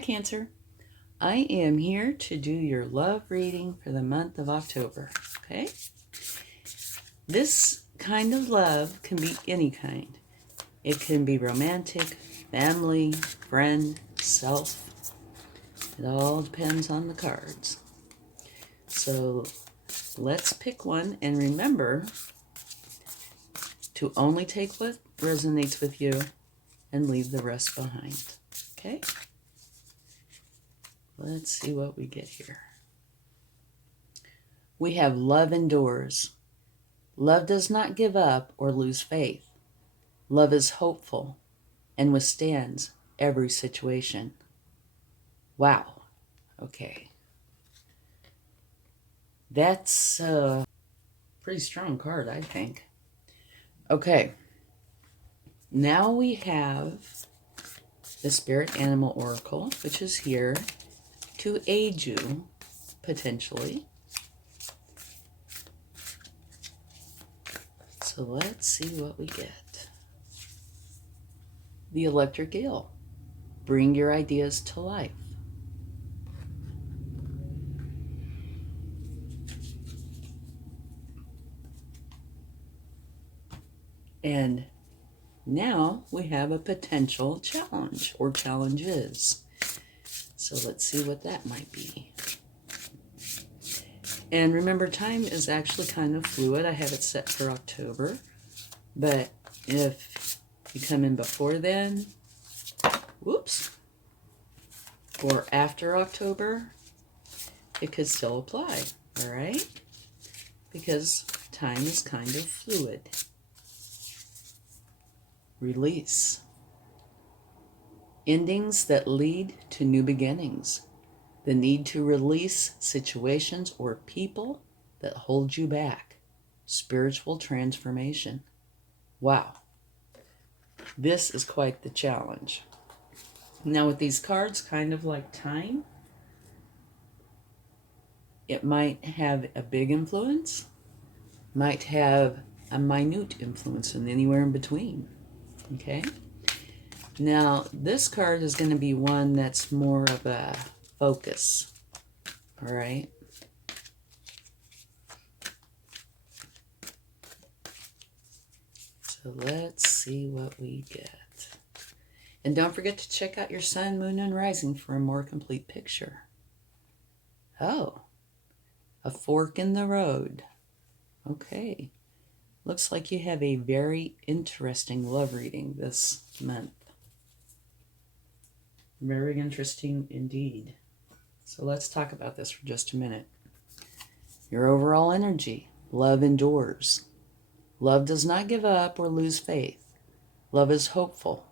Cancer. I am here to do your love reading for the month of October, okay? This kind of love can be any kind. It can be romantic, family, friend, self. It all depends on the cards. So let's pick one, and remember to only take what resonates with you and leave the rest behind, okay? Let's see what we get here. We have love endures. Love does not give up or lose faith. Love is hopeful and withstands every situation. Wow. Okay. That's a pretty strong card, I think. Okay. Now we have the Spirit Animal Oracle, which is here to aid you, potentially. So let's see what we get. The Electric Eel. Bring your ideas to life. And now we have a potential challenge or challenges. So let's see what that might be. And remember, time is actually kind of fluid. I have it set for October. But if you come in before then, whoops, or after October, it could still apply, all right? Because time is kind of fluid. Release. Endings that lead to new beginnings. The need to release situations or people that hold you back. Spiritual transformation. Wow. This is quite the challenge. Now with these cards, kind of like time, it might have a big influence, might have a minute influence, and anywhere in between. Okay? Now, this card is going to be one that's more of a focus. All right? So let's see what we get. And don't forget to check out your sun, moon, and rising for a more complete picture. Oh, a fork in the road. Okay. Looks like you have a very interesting love reading this month. Very interesting indeed. So let's talk about this for just a minute. Your overall energy. Love endures. Love does not give up or lose faith. Love is hopeful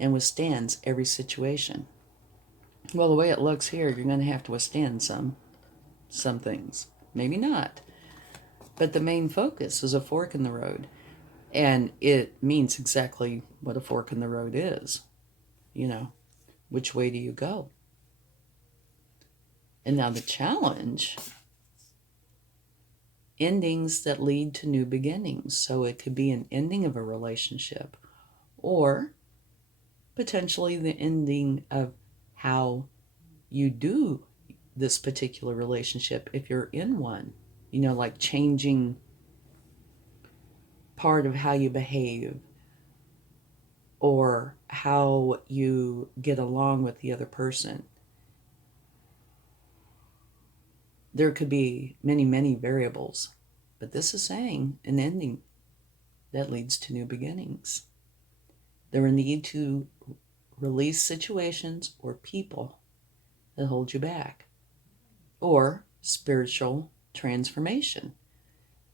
and withstands every situation. Well, the way it looks here, you're going to have to withstand some things. Maybe not. But the main focus is a fork in the road. And it means exactly what a fork in the road is. You know, which way do you go? And now the challenge, endings that lead to new beginnings. So it could be an ending of a relationship, or potentially the ending of how you do this particular relationship if you're in one. You know, like changing part of how you behave or how you get along with the other person. There could be many, many variables, but this is saying an ending that leads to new beginnings. There are a need to release situations or people that hold you back, or spiritual transformation.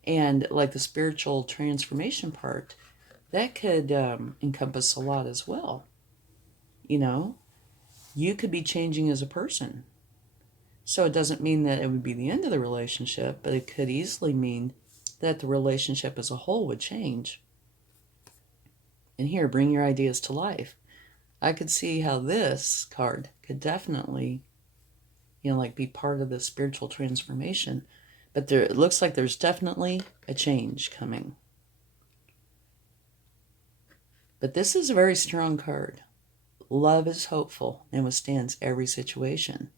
And like the spiritual transformation part, that could encompass a lot as well. You know, you could be changing as a person. So it doesn't mean that it would be the end of the relationship, but it could easily mean that the relationship as a whole would change. And here, bring your ideas to life. I could see how this card could definitely, you know, like be part of the spiritual transformation. But there, it looks like there's definitely a change coming. But this is a very strong card. Love is hopeful and withstands every situation.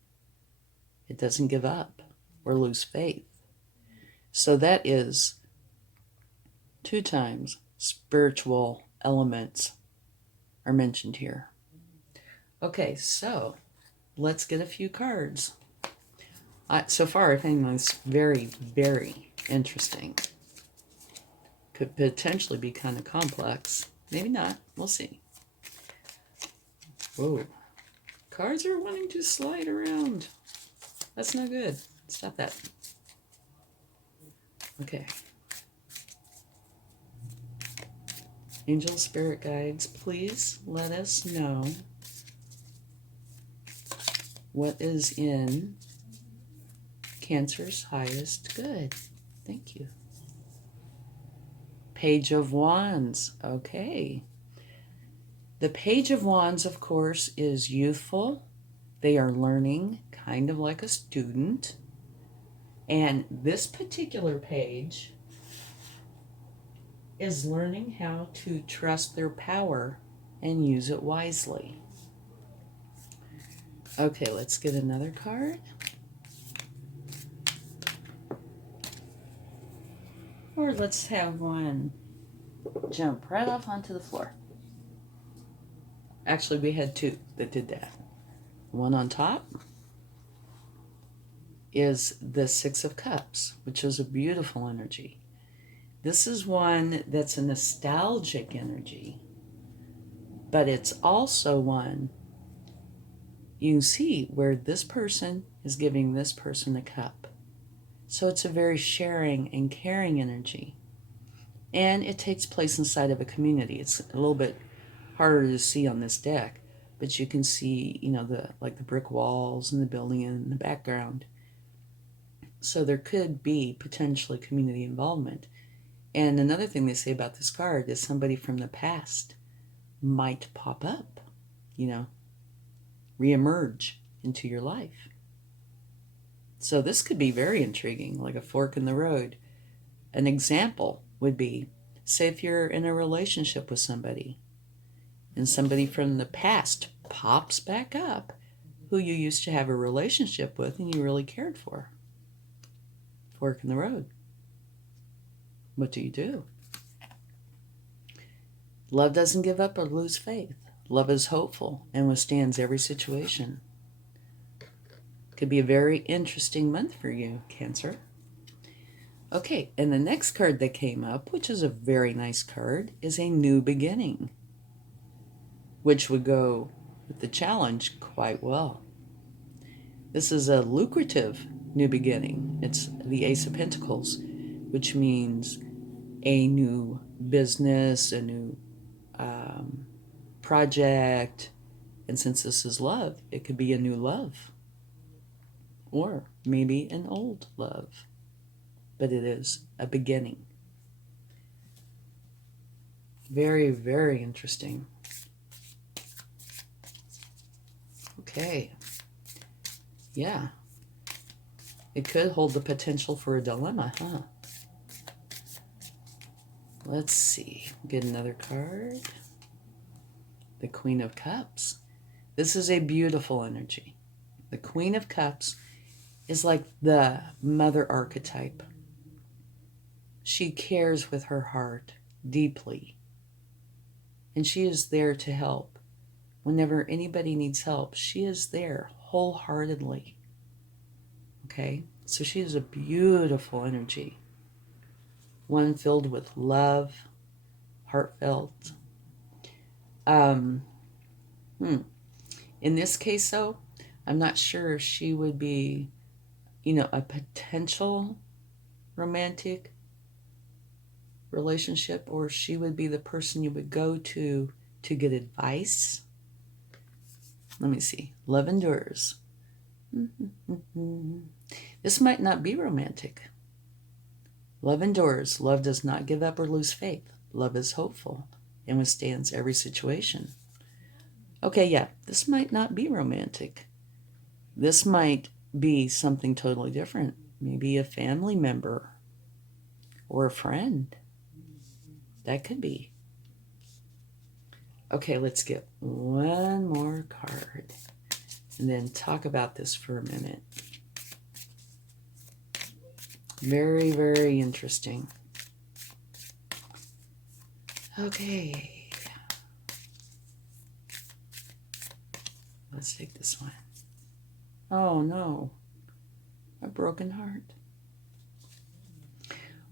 It doesn't give up or lose faith. So that is 2 times spiritual elements are mentioned here. Okay, so let's get a few cards. So far, I think that's very, very interesting. Could potentially be kind of complex. Maybe not. We'll see. Whoa. Cards are wanting to slide around. That's no good. Stop that. Okay. Angel spirit guides, please let us know what is in Cancer's highest good. Thank you. Page of Wands. Okay. The Page of Wands, of course, is youthful. They are learning, kind of like a student. And this particular page is learning how to trust their power and use it wisely. Okay, let's get another card. Or let's have one jump right off onto the floor. Actually, we had 2 that did that. One on top is the 6 of Cups, which is a beautiful energy. This is one that's a nostalgic energy, but it's also one you can see where this person is giving this person a cup. So it's a very sharing and caring energy. And it takes place inside of a community. It's a little bit harder to see on this deck, but you can see, the brick walls and the building in the background. So there could be potentially community involvement. And another thing they say about this card is somebody from the past might pop up, reemerge into your life. So this could be very intriguing, like a fork in the road. An example would be, say if you're in a relationship with somebody and somebody from the past pops back up who you used to have a relationship with and you really cared for. Fork in the road. What do you do? Love doesn't give up or lose faith. Love is hopeful and withstands every situation. Could be a very interesting month for you, Cancer. Okay, and the next card that came up, which is a very nice card, is a new beginning, which would go with the challenge quite well. This is a lucrative new beginning. It's the Ace of Pentacles, which means a new business, a new project, and since this is love, it could be a new love, or maybe an old love, but it is a beginning. Very, very interesting. Okay. Yeah. It could hold the potential for a dilemma, huh? Let's see. Get another card. The Queen of Cups. This is a beautiful energy. The Queen of Cups is like the mother archetype. She cares with her heart deeply. And she is there to help. Whenever anybody needs help, she is there wholeheartedly. Okay? So she is a beautiful energy. One filled with love, heartfelt. In this case, though, I'm not sure if she would be, a potential romantic relationship, or she would be the person you would go to get advice. Let me see. Love endures. This might not be romantic. Love endures. Love does not give up or lose faith. Love is hopeful and withstands every situation. Okay, yeah, this might not be romantic. This might be something totally different. Maybe a family member or a friend. That could be. Okay, let's get one more card and then talk about this for a minute. Very, very interesting. Okay. Let's take this one. Oh no, a broken heart.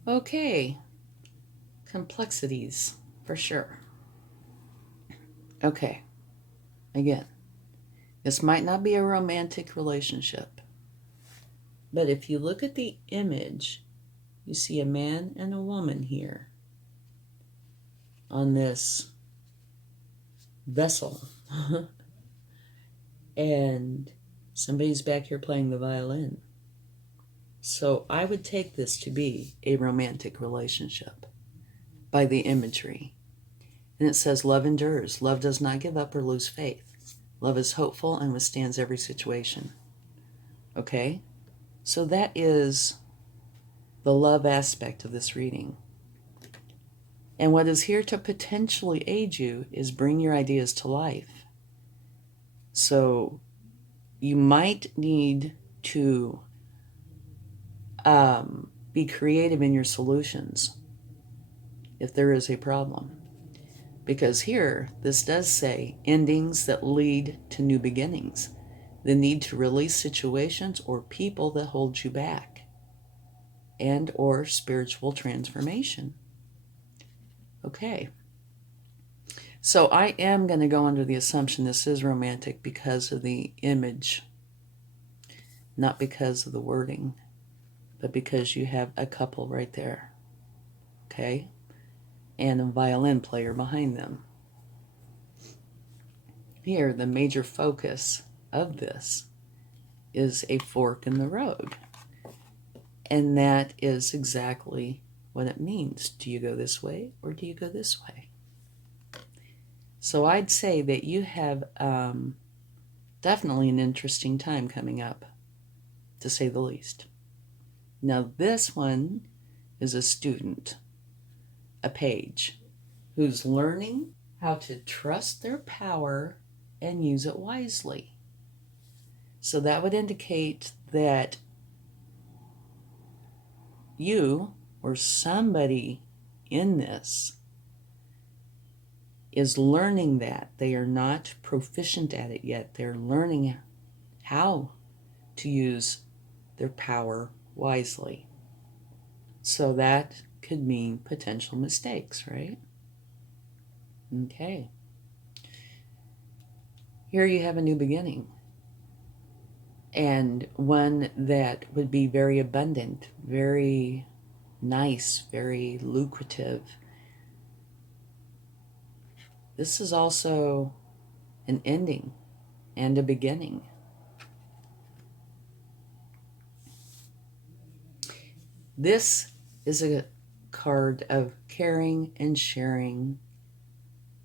Okay, complexities for sure. Okay, again, this might not be a romantic relationship, but if you look at the image, you see a man and a woman here on this vessel. And somebody's back here playing the violin. So I would take this to be a romantic relationship by the imagery. And it says, love endures. Love does not give up or lose faith. Love is hopeful and withstands every situation. Okay? So that is the love aspect of this reading. And what is here to potentially aid you is bring your ideas to life. So you might need to be creative in your solutions if there is a problem. Because here, this does say endings that lead to new beginnings, the need to release situations or people that hold you back, and or spiritual transformation. Okay. So I am going to go under the assumption this is romantic because of the image, not because of the wording, but because you have a couple right there, okay, and a violin player behind them. Here, the major focus of this is a fork in the road, and that is exactly what it means. Do you go this way or do you go this way? So I'd say that you have definitely an interesting time coming up, to say the least. Now this one is a student, a page, who's learning how to trust their power and use it wisely. So that would indicate that you or somebody in this is learning that. They are not proficient at it yet. They're learning how to use their power wisely. So that could mean potential mistakes, right? Okay. Here you have a new beginning, and one that would be very abundant, very nice, very lucrative. This is also an ending and a beginning. This is a card of caring and sharing,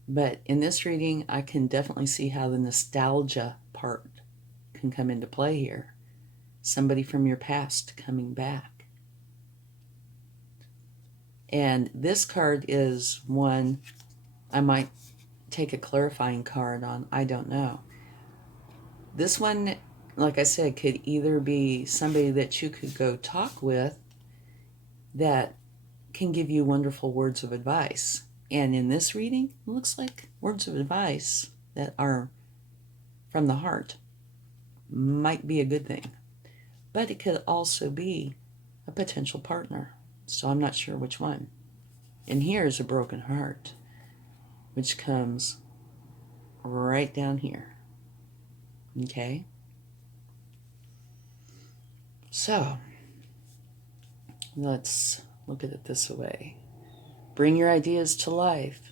but in this reading, I can definitely see how the nostalgia part can come into play here. Somebody from your past coming back. And this card is one I might take a clarifying card on. I don't know. This one, like I said, could either be somebody that you could go talk with that can give you wonderful words of advice. And in this reading, it looks like words of advice that are from the heart might be a good thing. But it could also be a potential partner. So I'm not sure which one. And here's a broken heart, which comes right down here. Okay? So, let's look at it this way. Bring your ideas to life.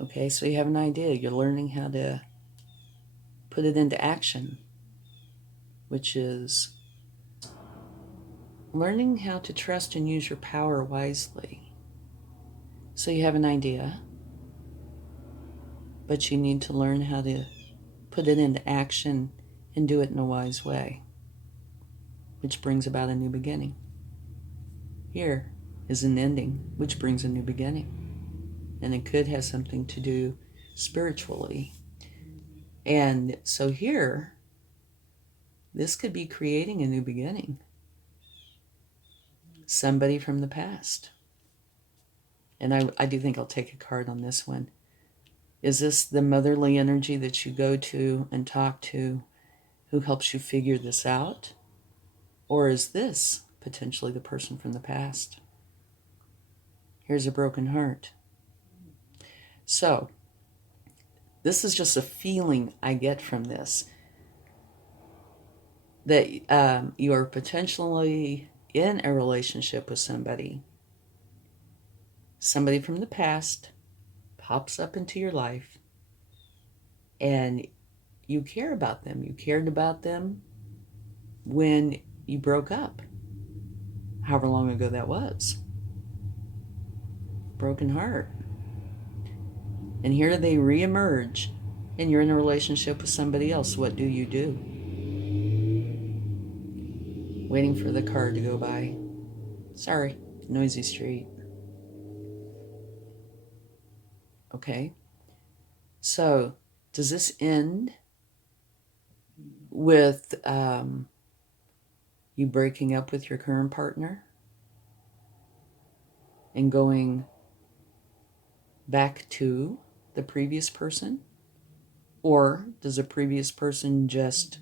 Okay, so you have an idea. You're learning how to put it into action, which is learning how to trust and use your power wisely. So you have an idea, but you need to learn how to put it into action and do it in a wise way, which brings about a new beginning. Here is an ending, which brings a new beginning. And it could have something to do spiritually. And so here, this could be creating a new beginning. Somebody from the past. And I do think I'll take a card on this one. Is this the motherly energy that you go to and talk to who helps you figure this out? Or is this potentially the person from the past? Here's a broken heart. So, this is just a feeling I get from this. That you are potentially in a relationship with somebody. Somebody from the past pops up into your life and you care about them. You cared about them when you broke up, however long ago that was. Broken heart. And here they reemerge and you're in a relationship with somebody else. What do you do? Waiting for the car to go by. Sorry, noisy street. Okay. So, does this end with you breaking up with your current partner and going back to the previous person? Or does the previous person just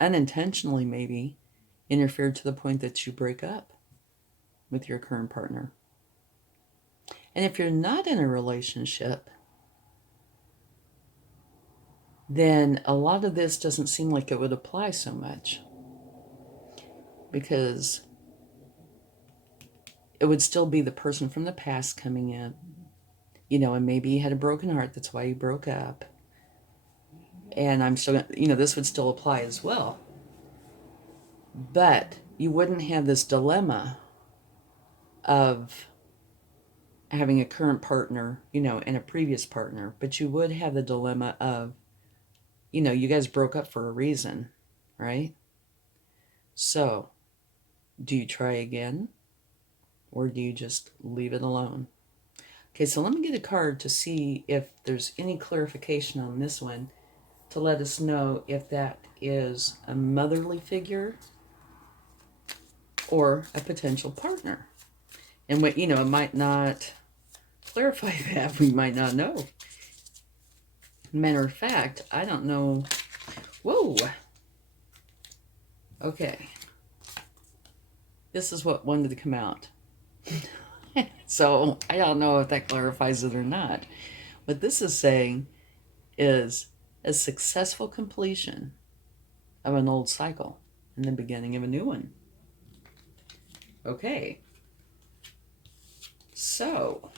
unintentionally maybe interfere to the point that you break up with your current partner? And if you're not in a relationship, then a lot of this doesn't seem like it would apply so much, because it would still be the person from the past coming in, and maybe you had a broken heart, that's why you broke up. And I'm still, this would still apply as well. But you wouldn't have this dilemma of having a current partner, and a previous partner, but you would have the dilemma of, you guys broke up for a reason, right? So, do you try again? Or do you just leave it alone? Okay, so let me get a card to see if there's any clarification on this one to let us know if that is a motherly figure or a potential partner. And what, it might not clarify that. We might not know. Matter of fact, I don't know. Whoa. Okay. This is what wanted to come out. So I don't know if that clarifies it or not. What this is saying is a successful completion of an old cycle and the beginning of a new one. Okay. So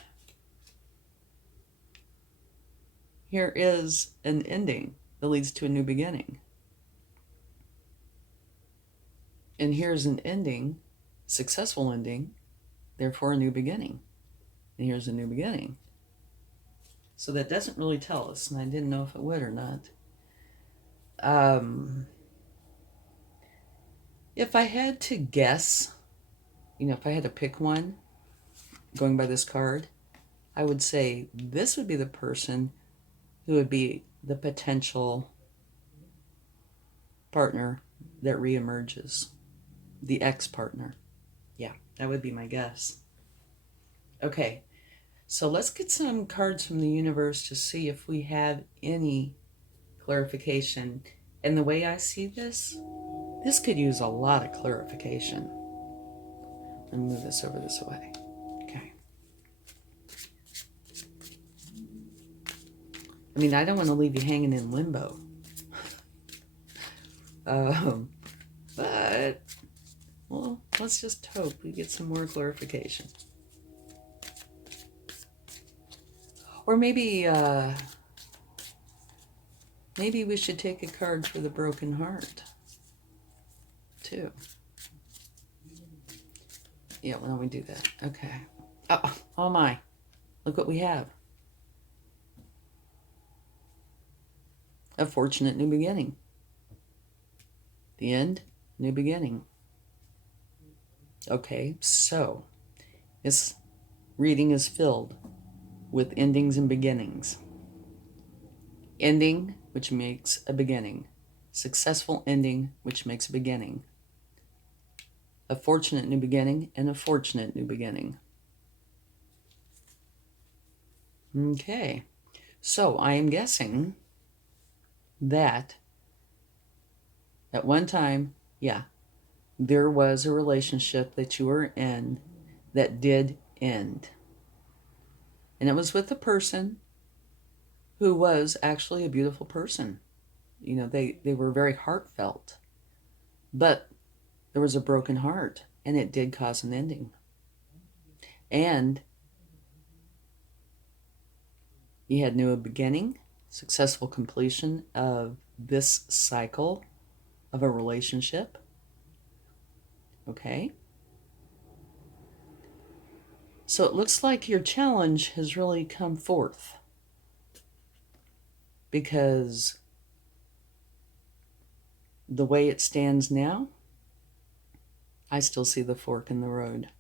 here is an ending that leads to a new beginning. And here's an ending, successful ending, therefore a new beginning. And here's a new beginning. So that doesn't really tell us, and I didn't know if it would or not. If I had to guess, if I had to pick one, going by this card, I would say this would be the person who would be the potential partner that reemerges. The ex-partner. Yeah, that would be my guess. Okay, so let's get some cards from the universe to see if we have any clarification. And the way I see this could use a lot of clarification. Let me move this over this way. Okay. I mean, I don't want to leave you hanging in limbo. But, well, let's just hope we get some more clarification. Or maybe we should take a card for the broken heart, too. Yeah, why don't we do that? Okay. Oh my. Look what we have. A fortunate new beginning. The end, new beginning. Okay, so this reading is filled with endings and beginnings. Ending, which makes a beginning. Successful ending, which makes a beginning. A fortunate new beginning and a fortunate new beginning. Okay, so I am guessing that at one time, yeah, there was a relationship that you were in that did end. And it was with a person who was actually a beautiful person. You know, they were very heartfelt. But there was a broken heart, and it did cause an ending. And you had new beginning, successful completion of this cycle of a relationship. Okay? So it looks like your challenge has really come forth, because the way it stands now, I still see the fork in the road.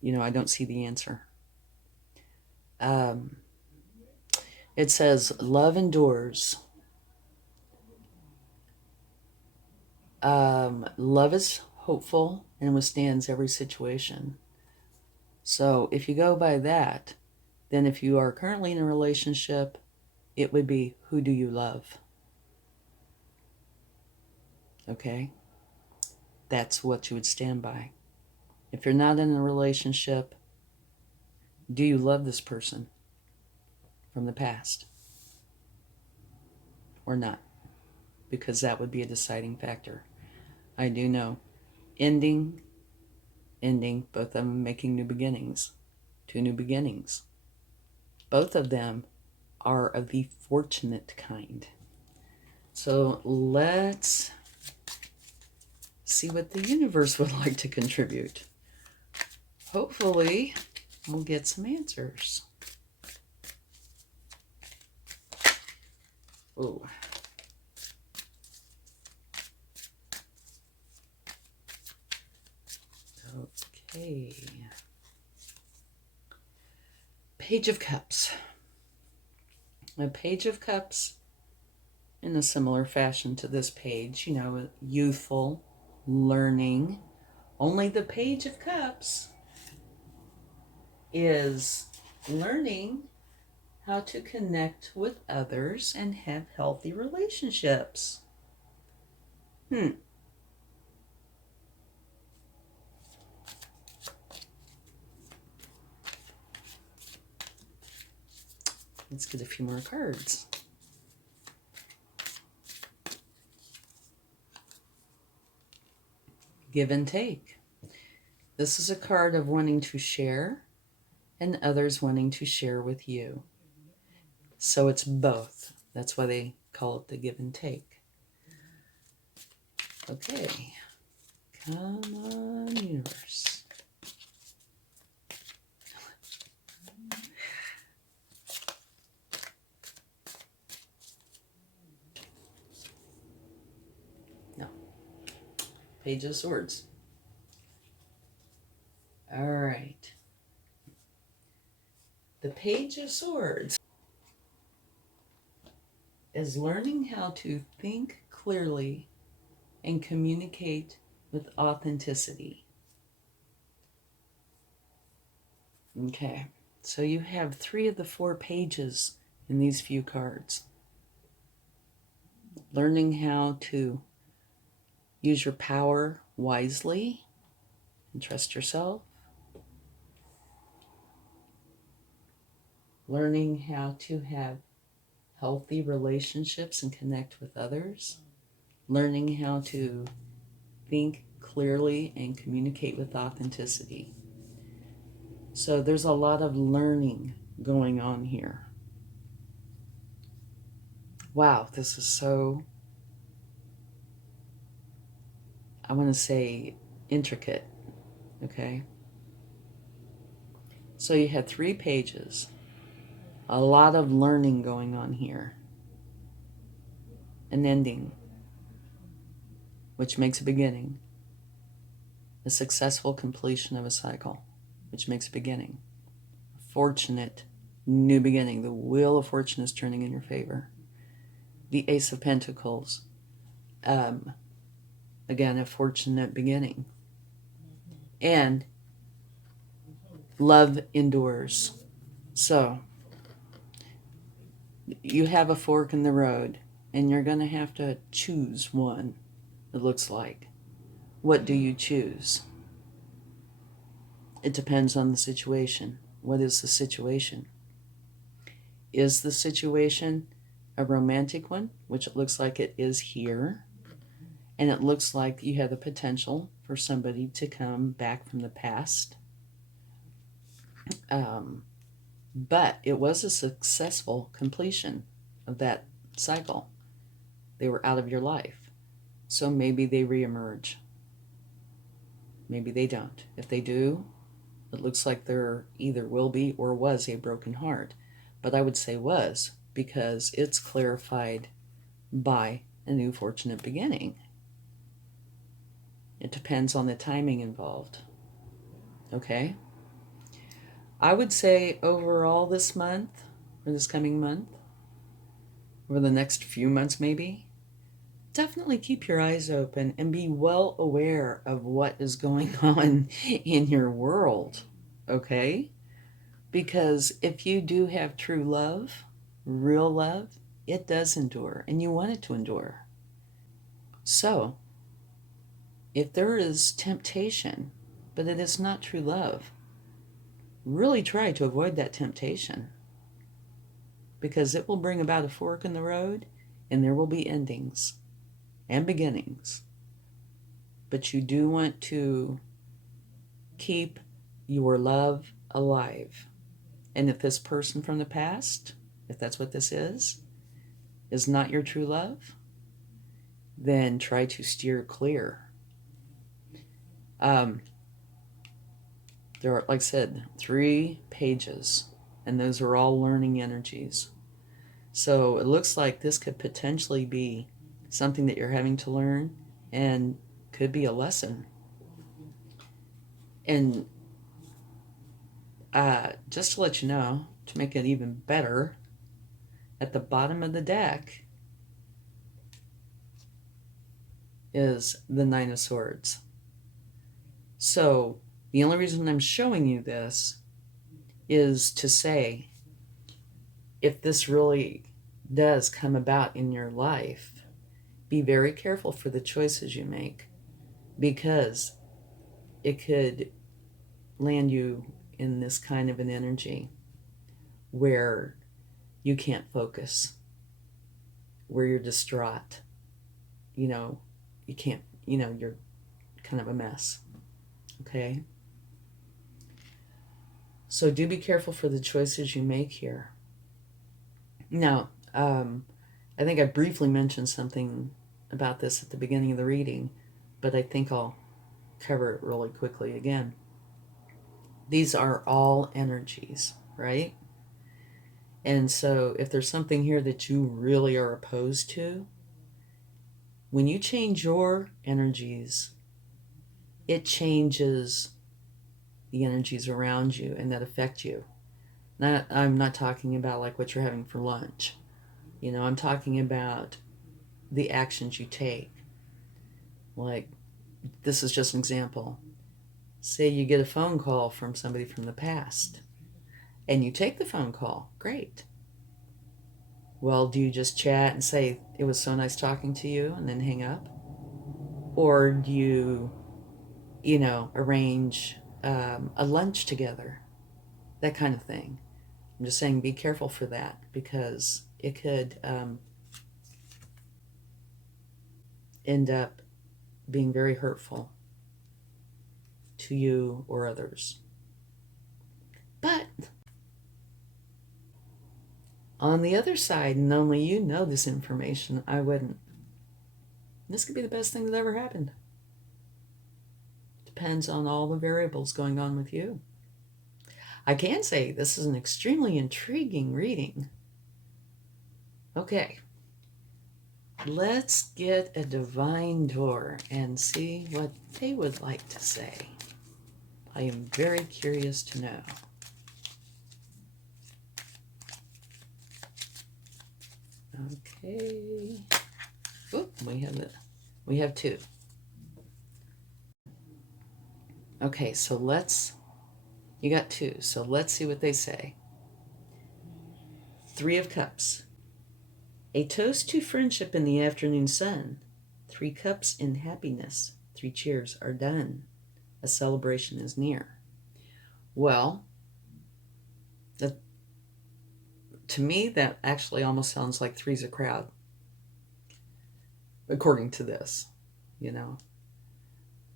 You know, I don't see the answer. It says, love endures. Love is hopeful and withstands every situation. So if you go by that, then if you are currently in a relationship, it would be, who do you love? Okay? That's what you would stand by. If you're not in a relationship, do you love this person from the past or not? Because that would be a deciding factor. I do know. Ending, both of them making new beginnings. 2 new beginnings. Both of them are of the fortunate kind. So let's see what the universe would like to contribute. Hopefully, we'll get some answers. Oh. Okay. Page of Cups. A Page of Cups, in a similar fashion to this page, you know, youthful, learning. Only the Page of Cups is learning how to connect with others and have healthy relationships. Let's get a few more cards. Give and take. This is a card of wanting to share and others wanting to share with you. So it's both. That's why they call it the give and take. Okay. Come on, universe. No. Page of Swords. All right. The Page of Swords is learning how to think clearly and communicate with authenticity. Okay, so you have 3 of the 4 pages in these few cards. Learning how to use your power wisely and trust yourself. Learning how to have healthy relationships and connect with others. Learning how to think clearly and communicate with authenticity. So there's a lot of learning going on here. Wow, this is so, I want to say, intricate. Okay? So you had 3 pages. A lot of learning going on here. An ending, which makes a beginning. A successful completion of a cycle, which makes a beginning. A fortunate new beginning. The wheel of fortune is turning in your favor. The Ace of Pentacles. Again, a fortunate beginning. And love endures. So, you have a fork in the road, and you're going to have to choose one, it looks like. What do you choose? It depends on the situation. What is the situation? Is the situation a romantic one, which it looks like it is here, and it looks like you have the potential for somebody to come back from the past? But it was a successful completion of that cycle. They were out of your life. So maybe they reemerge. Maybe they don't. If they do, it looks like there either will be or was a broken heart. But I would say was, because it's clarified by a new fortunate beginning. It depends on the timing involved. Okay? I would say overall this month, or this coming month, over the next few months maybe, definitely keep your eyes open and be well aware of what is going on in your world, okay? Because if you do have true love, real love, it does endure, and you want it to endure. So, if there is temptation, but it is not true love, really try to avoid that temptation, because it will bring about a fork in the road, and there will be endings and beginnings. But you do want to keep your love alive. And if this person from the past, if that's what this is not your true love, then try to steer clear. There are, like I said, 3 pages, and those are all learning energies. So it looks like this could potentially be something that you're having to learn, and could be a lesson. And just to let you know, to make it even better, at the bottom of the deck is the 9 of Swords. So the only reason I'm showing you this is to say, if this really does come about in your life, be very careful for the choices you make, because it could land you in this kind of an energy where you can't focus, where you're distraught, you can't, you're kind of a mess, okay? So do be careful for the choices you make here. Now, I think I briefly mentioned something about this at the beginning of the reading, but I think I'll cover it really quickly again. These are all energies, right? And so if there's something here that you really are opposed to, when you change your energies, it changes the energies around you and that affect you. I'm not talking about like what you're having for lunch. I'm talking about the actions you take. Like, this is just an example. Say you get a phone call from somebody from the past, and you take the phone call. Great. Well, do you just chat and say, it was so nice talking to you, and then hang up? Or do you, arrange a lunch together? That kind of thing. I'm just saying, be careful for that, because it could end up being very hurtful to you or others. But on the other side, and only you know this information, I wouldn't. This could be the best thing that ever happened. Depends on all the variables going on with you. I can say this is an extremely intriguing reading. Okay. Let's get a divine door and see what they would like to say. I am very curious to know. Okay. Oop, we have two. Okay, so you got two, so let's see what they say. Three of Cups. A toast to friendship in the afternoon sun. 3 cups in happiness. 3 cheers are done. A celebration is near. Well, to me, that actually almost sounds like three's a crowd, according to this,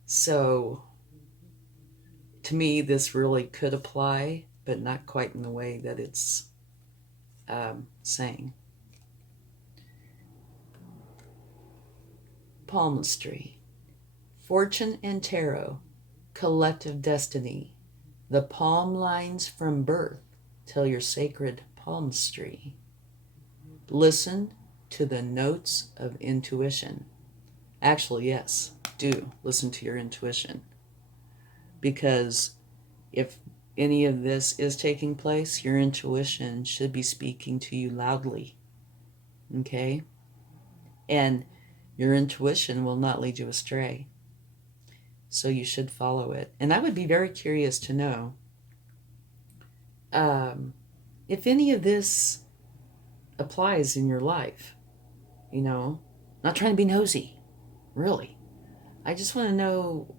So, to me, this really could apply, but not quite in the way that it's saying. Palmistry. Fortune and tarot. Collective destiny. The palm lines from birth tell your sacred palmistry. Listen to the notes of intuition. Actually, yes, do listen to your intuition. Because if any of this is taking place, your intuition should be speaking to you loudly. Okay? And your intuition will not lead you astray. So you should follow it. And I would be very curious to know if any of this applies in your life. Not trying to be nosy, really. I just want to know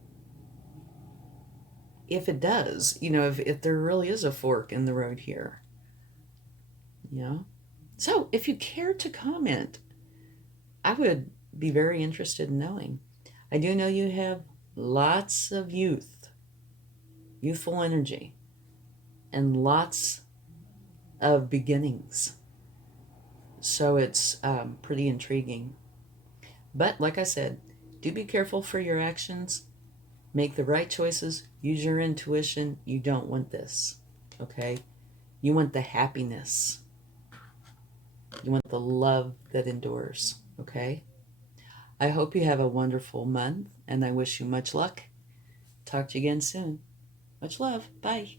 if it does, if there really is a fork in the road here. So if you care to comment, I would be very interested in knowing. I do know you have lots of youthful energy, and lots of beginnings. So it's pretty intriguing. But like I said, do be careful for your actions. Make the right choices. Use your intuition. You don't want this, okay? You want the happiness. You want the love that endures, okay? I hope you have a wonderful month, and I wish you much luck. Talk to you again soon. Much love. Bye.